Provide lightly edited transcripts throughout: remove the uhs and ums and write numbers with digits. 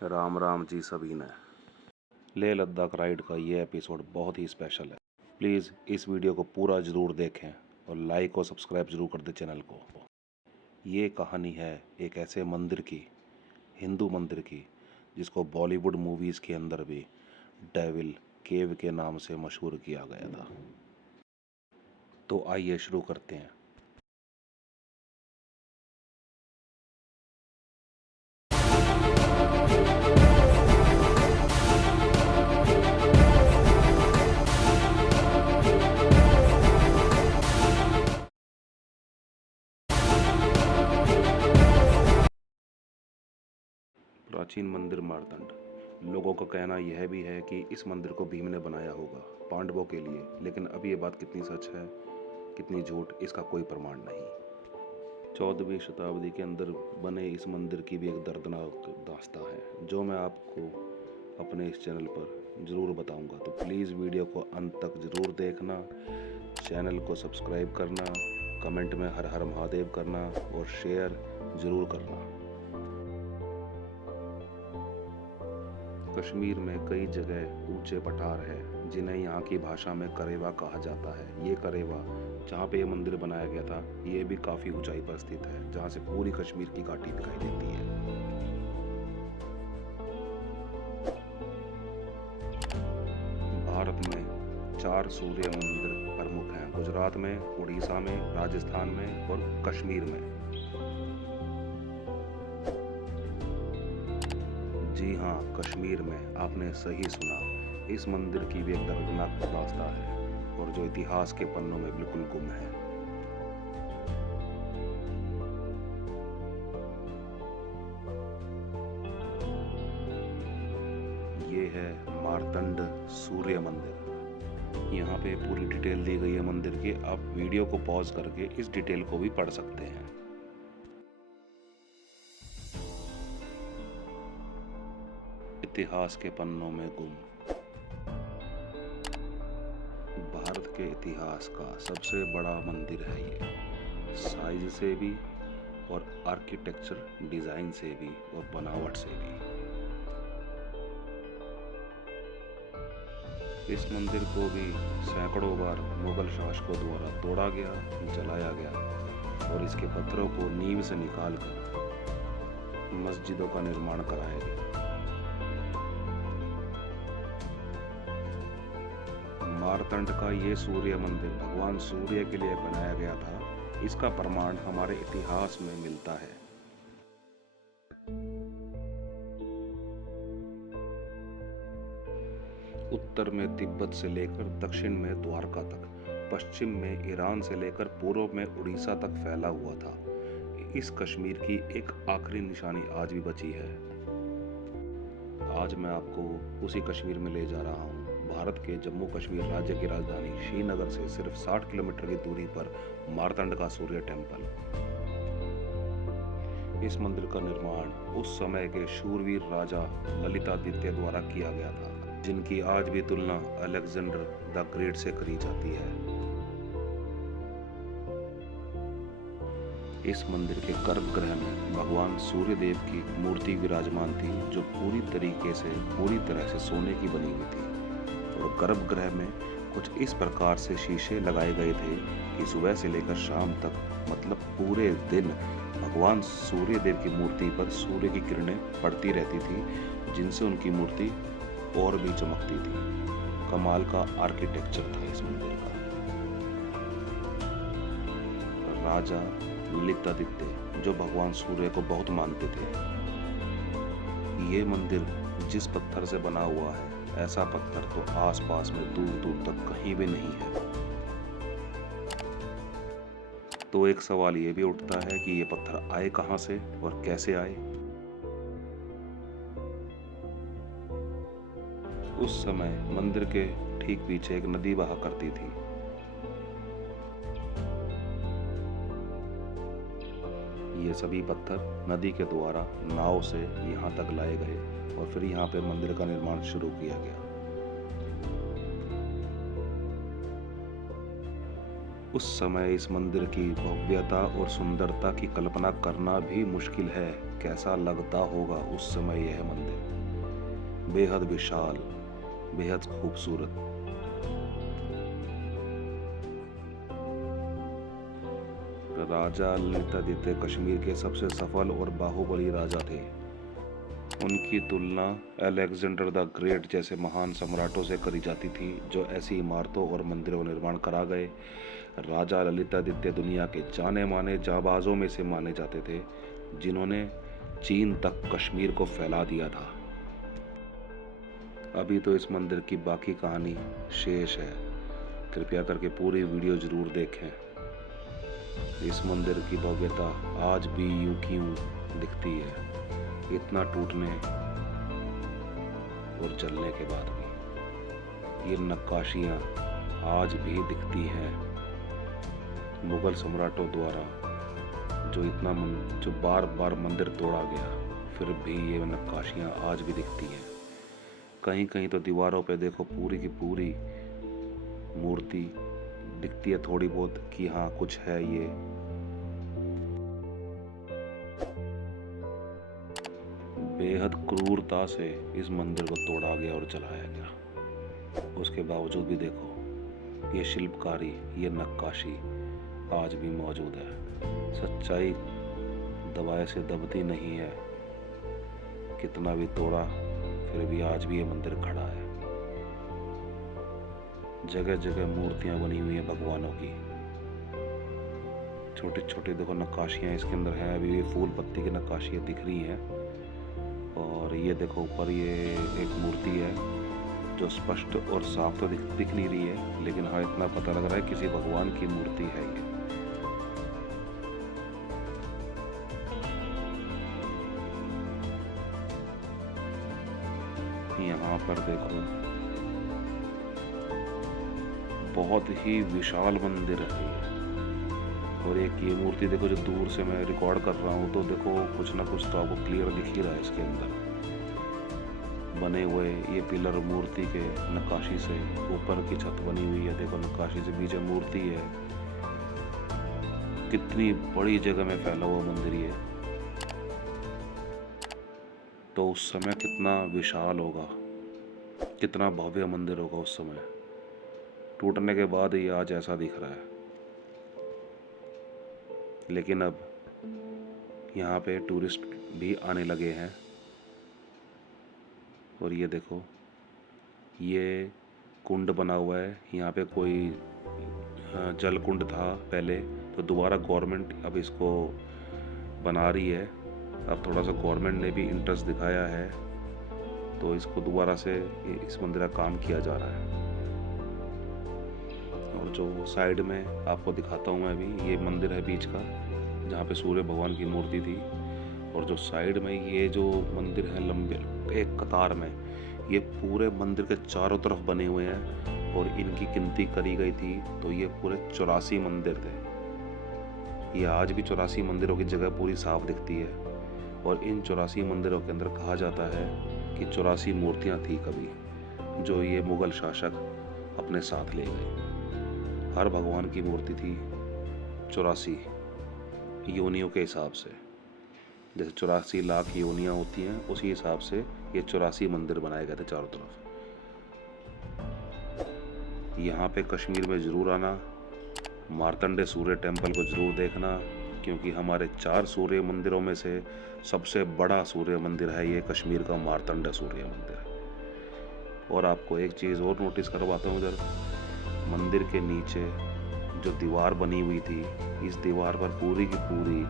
राम राम जी सभी ने। लेह लद्दाख राइड का ये एपिसोड बहुत ही स्पेशल है। प्लीज़ इस वीडियो को पूरा ज़रूर देखें और लाइक और सब्सक्राइब ज़रूर कर दें चैनल को। ये कहानी है एक ऐसे मंदिर की, हिंदू मंदिर की, जिसको बॉलीवुड मूवीज़ के अंदर भी डेविल केव के नाम से मशहूर किया गया था। तो आइए शुरू करते हैं। प्राचीन मंदिर मार्तंड। लोगों का कहना यह भी है कि इस मंदिर को भीम ने बनाया होगा पांडवों के लिए, लेकिन अब ये बात कितनी सच है कितनी झूठ, इसका कोई प्रमाण नहीं। 14वीं शताब्दी के अंदर बने इस मंदिर की भी एक दर्दनाक दास्तां है, जो मैं आपको अपने इस चैनल पर ज़रूर बताऊंगा। तो प्लीज़ वीडियो को अंत तक ज़रूर देखना, चैनल को सब्सक्राइब करना, कमेंट में हर हर महादेव करना और शेयर ज़रूर करना। कश्मीर में कई जगह ऊंचे पठार है, जिन्हें यहाँ की भाषा में करेवा कहा जाता है। ये करेवा जहाँ पे ये मंदिर बनाया गया था, ये भी काफ़ी ऊंचाई पर स्थित है, जहाँ से पूरी कश्मीर की घाटी दिखाई देती है। भारत में 4 सूर्य मंदिर प्रमुख हैं, गुजरात में, उड़ीसा में, राजस्थान में और कश्मीर में। जी हाँ, कश्मीर में आपने सही सुना। इस मंदिर की भी एक दर्दनाक दास्तां है और जो इतिहास के पन्नों में बिल्कुल गुम है। ये है मार्तंड सूर्य मंदिर। यहाँ पे पूरी डिटेल दी गई है मंदिर की। आप वीडियो को पॉज करके इस डिटेल को भी पढ़ सकते हैं। इतिहास के पन्नों में गुम। भारत के इतिहास का सबसे बड़ा मंदिर है ये, साइज से भी और आर्किटेक्चर डिज़ाइन से भी और बनावट से भी। इस मंदिर को भी सैकड़ों बार मुगल शासकों द्वारा तोड़ा गया, जलाया गया और इसके पत्थरों को नींव से निकालकर मस्जिदों का निर्माण कराया गया। मार्तंड का ये सूर्य मंदिर भगवान सूर्य के लिए बनाया गया था, इसका प्रमाण हमारे इतिहास में मिलता है। उत्तर में तिब्बत से लेकर दक्षिण में द्वारका तक, पश्चिम में ईरान से लेकर पूर्व में उड़ीसा तक फैला हुआ था। इस कश्मीर की एक आखिरी निशानी आज भी बची है। आज मैं आपको उसी कश्मीर में ले जा रहा हूँ। भारत के जम्मू कश्मीर राज्य की राजधानी श्रीनगर से सिर्फ 60 किलोमीटर की दूरी पर मार्तंड का सूर्य टेम्पल। इस मंदिर का निर्माण उस समय के शूरवीर राजा ललितादित्य द्वारा किया गया था, जिनकी आज भी तुलना अलेक्जेंडर द ग्रेट से करी जाती है। इस मंदिर के गर्भगृह में भगवान सूर्यदेव की मूर्ति विराजमान थी, जो पूरी तरह से सोने की बनी हुई थी। और गर्भगृह में कुछ इस प्रकार से शीशे लगाए गए थे कि सुबह से लेकर शाम तक, मतलब पूरे दिन, भगवान सूर्यदेव की मूर्ति पर सूर्य की किरणें पड़ती रहती थी, जिनसे उनकी मूर्ति और भी चमकती थी। कमाल का आर्किटेक्चर था इस मंदिर का। राजा ललितादित्य, जो भगवान सूर्य को बहुत मानते थे, ये मंदिर जिस पत्थर से बना हुआ है, ऐसा पत्थर तो आसपास में दूर दूर तक कहीं भी नहीं है। तो एक सवाल ये भी उठता है कि ये पत्थर आए कहां से और कैसे आए। उस समय मंदिर के ठीक पीछे एक नदी बहा करती थी। ये सभी पत्थर नदी के द्वारा नाव से यहाँ तक लाए गए और फिर यहाँ पे मंदिर का निर्माण शुरू किया गया। उस समय इस मंदिर की भव्यता और सुंदरता की कल्पना करना भी मुश्किल है। कैसा लगता होगा उस समय यह मंदिर, बेहद विशाल, बेहद खूबसूरत। राजा ललितादित्य कश्मीर के सबसे सफल और बाहुबली राजा थे। उनकी तुलना अलेक्जेंडर द ग्रेट जैसे महान सम्राटों से करी जाती थी, जो ऐसी इमारतों और मंदिरों का निर्माण करा गए। राजा ललितादित्य दुनिया के जाने माने जाबाजों में से माने जाते थे, जिन्होंने चीन तक कश्मीर को फैला दिया था। अभी तो इस मंदिर की बाकी कहानी शेष है। कृपया करके पूरी वीडियो जरूर देखें। इस मंदिर की भव्यता आज भी यूं की यूं दिखती है, इतना टूटने और जलने के बाद भी। ये नक्काशियाँ आज भी दिखती हैं। मुगल सम्राटों द्वारा जो बार बार मंदिर तोड़ा गया, फिर भी ये नक्काशियाँ आज भी दिखती हैं। कहीं कहीं तो दीवारों पे देखो पूरी की पूरी मूर्ति दिखती है थोड़ी बहुत कि हाँ कुछ है ये। बेहद क्रूरता से इस मंदिर को तोड़ा गया और जलाया गया। उसके बावजूद भी देखो ये शिल्पकारी, ये नक्काशी आज भी मौजूद है। सच्चाई दबाए से दबती नहीं है। कितना भी तोड़ा फिर भी आज भी ये मंदिर खड़ा है। जगह जगह मूर्तियां बनी हुई हैं भगवानों की। छोटी छोटी देखो नक्काशियां इसके अंदर हैं। अभी ये फूल पत्ती की नक्काशियां दिख रही हैं। और ये देखो ऊपर ये एक मूर्ति है जो स्पष्ट और साफ तो दिख नहीं रही है, लेकिन हाँ इतना पता लग रहा है किसी भगवान की मूर्ति है ये। यहाँ पर देखो बहुत ही विशाल मंदिर है ये। और एक ये मूर्ति देखो जो दूर से मैं रिकॉर्ड कर रहा हूँ, तो देखो कुछ ना कुछ तो आपको क्लियर दिख ही रहा है इसके अंदर बने हुए ये पिलर मूर्ति के नक्काशी से। ऊपर की छत बनी हुई है देखो नक्काशी से, पीछे मूर्ति है। कितनी बड़ी जगह में फैला हुआ मंदिर ये। तो उस समय कितना विशाल होगा, कितना भव्य मंदिर होगा उस समय। टूटने के बाद ये आज ऐसा दिख रहा है। लेकिन अब यहाँ पे टूरिस्ट भी आने लगे हैं। और ये देखो ये कुंड बना हुआ है। यहाँ पे कोई जल कुंड था पहले, तो दोबारा गवर्नमेंट अब इसको बना रही है। अब थोड़ा सा गवर्नमेंट ने भी इंटरेस्ट दिखाया है, तो इसको दोबारा से इस मंदिर का काम किया जा रहा है। और जो साइड में आपको दिखाता हूँ मैं अभी, ये मंदिर है बीच का जहाँ पे सूर्य भगवान की मूर्ति थी। और जो साइड में ये जो मंदिर है लंबे एक कतार में, ये पूरे मंदिर के चारों तरफ बने हुए हैं। और इनकी गिनती करी गई थी तो ये पूरे 84 मंदिर थे। ये आज भी 84 मंदिरों की जगह पूरी साफ दिखती है। और इन 84 मंदिरों के अंदर कहा जाता है कि 84 मूर्तियाँ थी कभी, जो ये मुगल शासक अपने साथ ले गए। हर भगवान की मूर्ति थी 84 योनियों के हिसाब से। जैसे 84 लाख योनियाँ होती हैं, उसी हिसाब से ये 84 मंदिर बनाए गए थे चारों तरफ। यहाँ पे कश्मीर में ज़रूर आना, मार्तंडे सूर्य टेम्पल को ज़रूर देखना, क्योंकि हमारे 4 सूर्य मंदिरों में से सबसे बड़ा सूर्य मंदिर है ये कश्मीर का मार्तंडे सूर्य मंदिर। और आपको एक चीज़ और नोटिस करवाता हूँ, इधर मंदिर के नीचे जो दीवार बनी हुई थी, इस दीवार पर पूरी की पूरी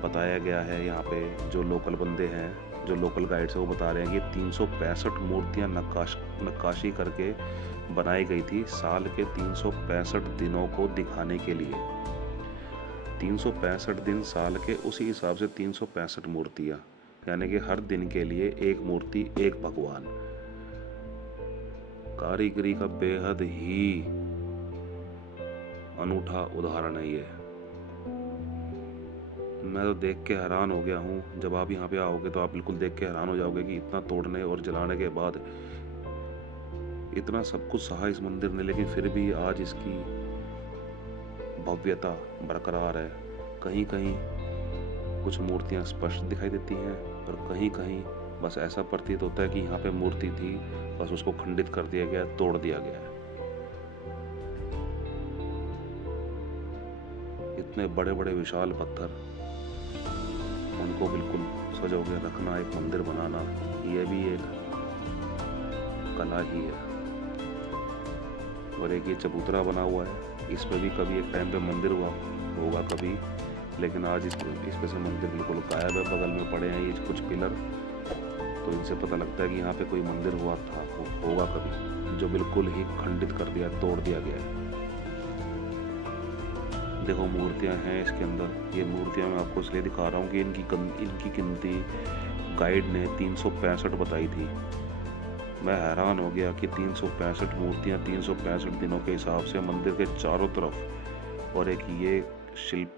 बताया गया है। यहाँ पे जो लोकल बंदे हैं, जो लोकल गाइड्स हैं, वो बता रहे हैं कि 365 मूर्तियाँ नक्काशी करके बनाई गई थी साल के 365 दिनों को दिखाने के लिए। 365 दिन साल के, उसी हिसाब से 365 मूर्तियाँ, यानी कि हर दिन के लिए एक मूर्ति, एक भगवान। कारीगरी का बेहद ही अनूठा उदाहरण है ये। मैं तो देख के हैरान हो गया हूँ। जब आप यहाँ पे आओगे तो आप बिल्कुल देख के हैरान हो जाओगे कि इतना तोड़ने और जलाने के बाद इतना सब कुछ सहा इस मंदिर ने, लेकिन फिर भी आज इसकी भव्यता बरकरार है। कहीं कहीं कुछ मूर्तियाँ स्पष्ट दिखाई देती हैं और कहीं कहीं बस ऐसा प्रतीत होता है कि यहाँ पे मूर्ति थी, बस उसको खंडित कर दिया गया, तोड़ दिया गया है। इतने बड़े बड़े विशाल पत्थर, उनको बिल्कुल सजो के रखना, एक मंदिर बनाना, ये भी एक कला ही है। और एक ये चबूतरा बना हुआ है, इस पे भी कभी एक टाइम पे मंदिर हुआ होगा कभी, लेकिन आज इस पे से मंदिर बिल्कुल गायब है। बगल में पड़े हैं ये कुछ पिलर, तो इनसे पता लगता है कि यहाँ पे कोई मंदिर हुआ था, होगा कभी, जो बिल्कुल ही खंडित कर दिया, तोड़ दिया गया है। देखो मूर्तियाँ हैं इसके अंदर। ये मूर्तियाँ मैं आपको इसलिए दिखा रहा हूँ कि इनकी गिनती गाइड ने 365 बताई थी। मैं हैरान हो गया कि 365 मूर्तियाँ 365 दिनों के हिसाब से मंदिर के चारों तरफ। और एक ये शिल्प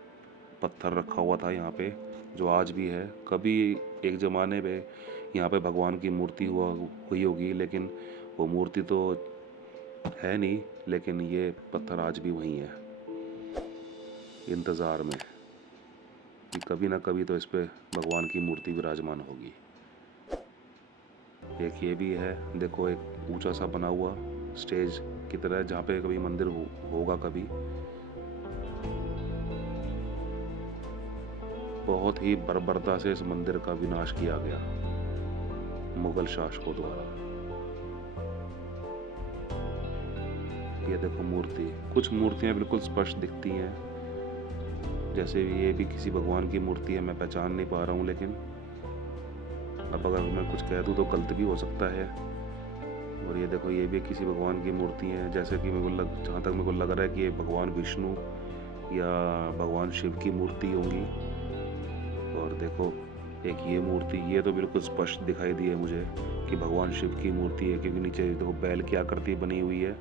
पत्थर रखा हुआ था यहाँ पे, जो आज भी है। कभी एक ज़माने पे यहाँ पे भगवान की मूर्ति हुई होगी, लेकिन वो मूर्ति तो है नहीं, लेकिन ये पत्थर आज भी वहीं है, इंतज़ार में कि कभी ना कभी तो इस पे भगवान की मूर्ति विराजमान होगी। एक ये भी है, देखो एक ऊंचा सा बना हुआ स्टेज की तरह, जहाँ पे कभी मंदिर होगा कभी। बहुत ही बर्बरता से इस मंदिर का विनाश किया गया मुगल शासकों द्वारा। ये देखो मूर्ति, कुछ मूर्तियाँ बिल्कुल स्पष्ट दिखती हैं, जैसे ये भी किसी भगवान की मूर्ति है, मैं पहचान नहीं पा रहा हूँ, लेकिन अब अगर मैं कुछ कह दूँ तो गलत भी हो सकता है। और ये देखो ये भी किसी भगवान की मूर्ति है, जैसे कि जहाँ तक मेरे को लग रहा है कि ये भगवान विष्णु या भगवान शिव की मूर्ति होंगी। और देखो एक ये मूर्ति, ये तो बिल्कुल स्पष्ट दिखाई दी है मुझे कि भगवान शिव की मूर्ति है, क्योंकि नीचे देखो बैल की आकृति बनी हुई है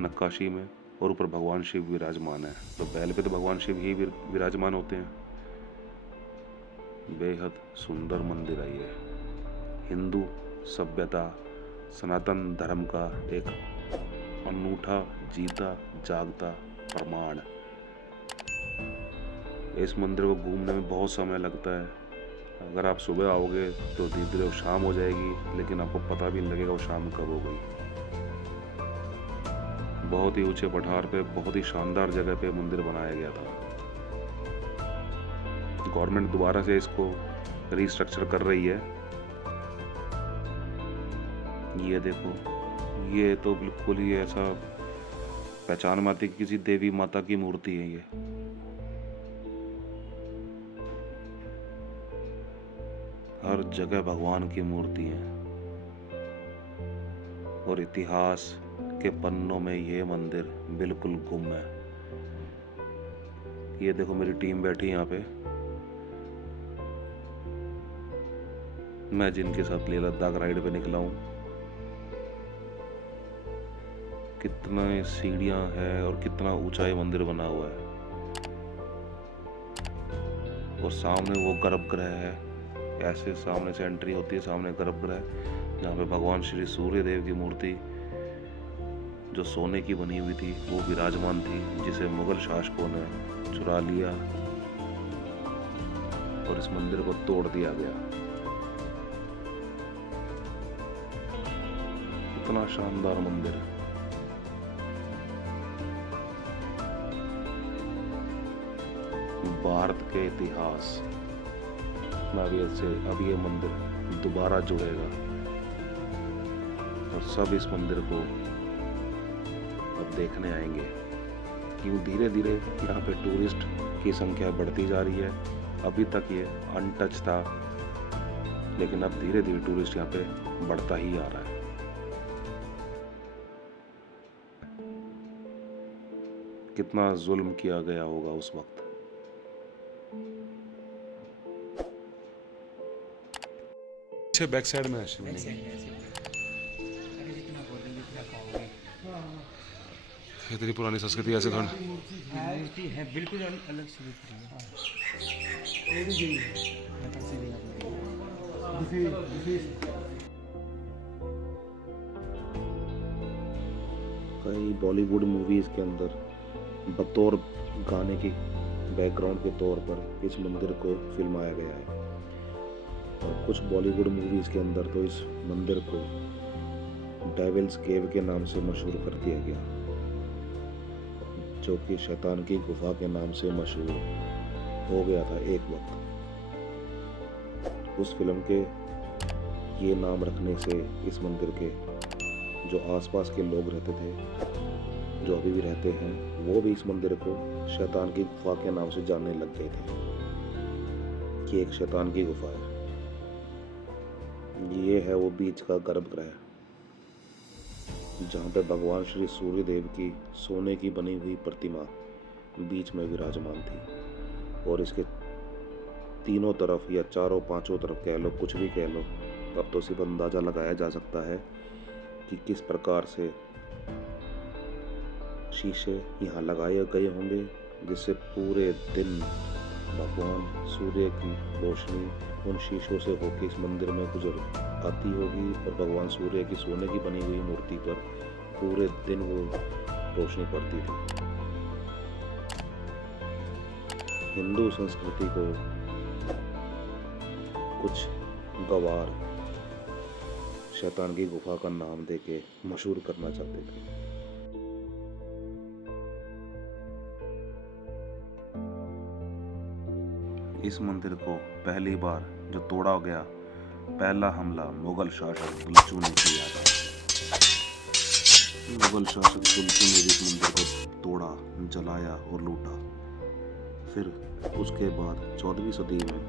नक्काशी में, और ऊपर भगवान शिव विराजमान है। तो बैल पे तो भगवान शिव ही विराजमान होते हैं। बेहद सुंदर मंदिर है ये। हिंदू सभ्यता, सनातन धर्म का एक अनूठा जीता जागता प्रमाण। इस मंदिर को घूमने में बहुत समय लगता है। अगर आप सुबह आओगे तो धीरे धीरे शाम हो जाएगी, लेकिन आपको पता भी नहीं लगेगा वो शाम कब हो गई। बहुत ही ऊंचे पठार पे, बहुत ही शानदार जगह पे मंदिर बनाया गया था। गवर्नमेंट दोबारा से इसको रिस्ट्रक्चर कर रही है। ये देखो, ये तो बिल्कुल ही ऐसा पहचान में आती है कि किसी देवी माता की मूर्ति है ये। हर जगह भगवान की मूर्ति है, और इतिहास के पन्नों में ये मंदिर बिल्कुल गुम है। ये देखो मेरी टीम बैठी यहाँ पे, मैं जिनके साथ लेह लद्दाख राइड पे निकला हूँ। कितना सीढ़ियाँ हैं और कितना ऊंचा ये मंदिर बना हुआ है। और सामने वो गर्भगृह है, ऐसे सामने से एंट्री होती है, सामने गर्भगृह जहाँ पे भगवान श्री सूर्य देव की मूर्ति जो सोने की बनी हुई थी वो विराजमान थी, जिसे मुगल शासकों ने चुरा लिया और इस मंदिर को तोड़ दिया गया। इतना शानदार मंदिर। भारत के इतिहास में अब ये मंदिर दोबारा जुड़ेगा और सब इस मंदिर को अब देखने आएंगे। क्यों धीरे धीरे यहाँ पे टूरिस्ट की संख्या बढ़ती जा रही है। अभी तक ये अनटच था, लेकिन अब धीरे धीरे टूरिस्ट यहाँ पे बढ़ता ही आ रहा है। कितना जुल्म किया गया होगा उस वक्त। बैक साइड में इतनी पुरानी संस्कृति ऐसे खंड मूर्ति है, बिल्कुल अलग से कई बॉलीवुड मूवीज के अंदर बतौर गाने की बैकग्राउंड के तौर पर इस मंदिर को फिल्माया गया है। और कुछ बॉलीवुड मूवीज़ के अंदर तो इस मंदिर को डेविल्स केव के नाम से मशहूर कर दिया गया, जो कि शैतान की गुफा के नाम से मशहूर हो गया था एक वक्त। उस फिल्म के ये नाम रखने से इस मंदिर के जो आसपास के लोग रहते थे, जो अभी भी रहते हैं, वो भी इस मंदिर को शैतान की गुफा के नाम से जानने लग गए थे कि एक शैतान की गुफा है। ये है वो बीच का गर्भगृह, जहाँ पे भगवान श्री सूर्यदेव की सोने की बनी हुई प्रतिमा बीच में विराजमान थी। और इसके तीनों तरफ या चारों पांचों तरफ कह लो, कुछ भी कह लो, अब तो सिर्फ अंदाज़ा लगाया जा सकता है कि किस प्रकार से शीशे यहाँ लगाए गए होंगे, जिससे पूरे दिन भगवान सूर्य की रोशनी उन शीशों से होकर इस मंदिर में गुजर आती होगी और भगवान सूर्य की सोने की बनी हुई मूर्ति पर पूरे दिन वो रोशनी पड़ती थी। हिंदू संस्कृति को कुछ गवार शैतान की गुफा का नाम देके मशहूर करना चाहते थे। इस मंदिर को पहली बार जो तोड़ा गया, पहला हमला मुगल शासक दुलचू ने किया था। मुगल शासक दुलचू ने इस मंदिर को तोड़ा, जलाया और लूटा। फिर उसके बाद 14वीं सदी में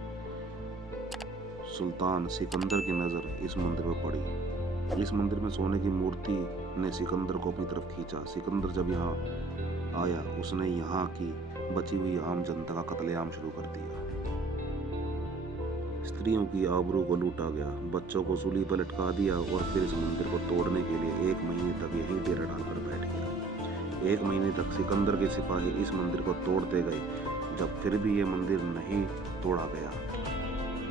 सुल्तान सिकंदर की नज़र इस मंदिर पर पड़ी। इस मंदिर में सोने की मूर्ति ने सिकंदर को अपनी तरफ खींचा। सिकंदर जब यहाँ आया, उसने यहाँ की बची हुई आम जनता का कत्लेआम शुरू कर दिया। स्त्रियों की आबरू को लूटा गया, बच्चों को सूली पर लटका दिया और फिर इस मंदिर को तोड़ने के लिए 1 महीने तक यहीं डेरा डालकर बैठ गया। 1 महीने तक सिकंदर के सिपाही इस मंदिर को तोड़ते गए। जब फिर भी ये मंदिर नहीं तोड़ा गया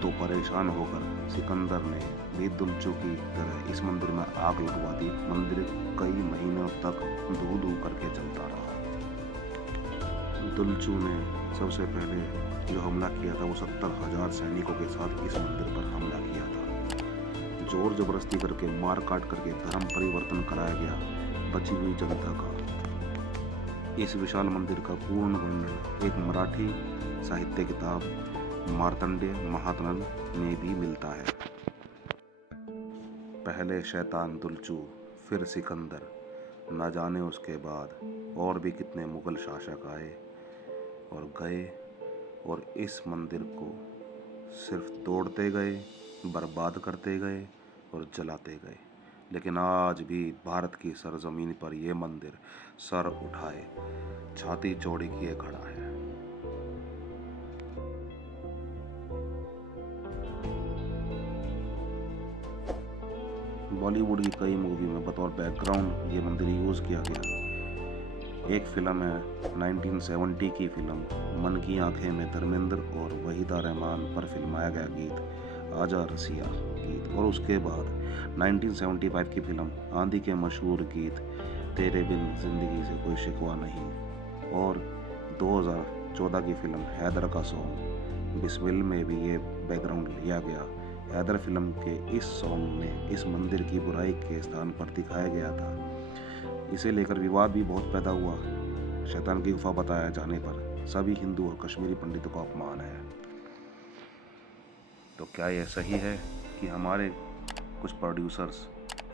तो परेशान होकर सिकंदर ने भी दुलचू की तरह इस मंदिर में आग लगवा दी। मंदिर कई महीनों तक धू धू करके चलता रहा। दुलचू ने सबसे पहले जो हमला किया था वो 70,000 सैनिकों के साथ इस मंदिर पर हमला किया था। जोर जबरदस्ती करके, मार काट करके धर्म परिवर्तन कराया गया बची हुई जनता का। इस विशाल मंदिर का पूर्ण वर्णन एक मराठी साहित्य किताब मार्तंडेय महात्मन में भी मिलता है। पहले शैतान दुलचू, फिर सिकंदर, न जाने उसके बाद और भी कितने मुगल शासक आए और गए और इस मंदिर को सिर्फ तोड़ते गए, बर्बाद करते गए और जलाते गए। लेकिन आज भी भारत की सरजमीन पर यह मंदिर सर उठाए, छाती चौड़ी किए खड़ा है। बॉलीवुड की कई मूवी में बतौर बैकग्राउंड ये मंदिर यूज़ किया गया। एक फिल्म है 1970 की फिल्म मन की आंखें में धर्मेंद्र और वहीदा रहमान पर फिल्माया गया गीत आजा रसिया गीत, और उसके बाद 1975 की फिल्म आंधी के मशहूर गीत तेरे बिन जिंदगी से कोई शिकवा नहीं, और 2014 की फिल्म हैदर का सॉन्ग बिस्मिल में भी ये बैकग्राउंड लिया गया। हैदर फिल्म के इस सॉन्ग में इस मंदिर की बुराई के स्थान पर दिखाया गया था। इसे लेकर विवाद भी बहुत पैदा हुआ। शैतान की गुफा बताया जाने पर सभी हिंदू और कश्मीरी पंडितों का अपमान है। तो क्या यह सही है कि हमारे कुछ प्रोड्यूसर्स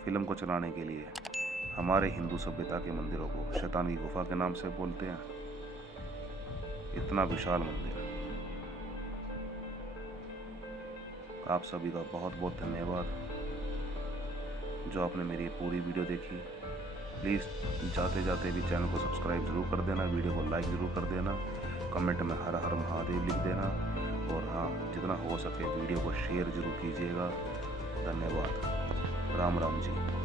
फिल्म को चलाने के लिए हमारे हिंदू सभ्यता के मंदिरों को शैतान की गुफा के नाम से बोलते हैं? इतना विशाल मंदिर। आप सभी का बहुत बहुत धन्यवाद जो आपने मेरी पूरी वीडियो देखी। प्लीज़ जाते जाते भी चैनल को सब्सक्राइब जरूर कर देना, वीडियो को लाइक ज़रूर कर देना, कमेंट में हर हर महादेव लिख देना, और हाँ, जितना हो सके वीडियो को शेयर ज़रूर कीजिएगा। धन्यवाद। राम राम जी।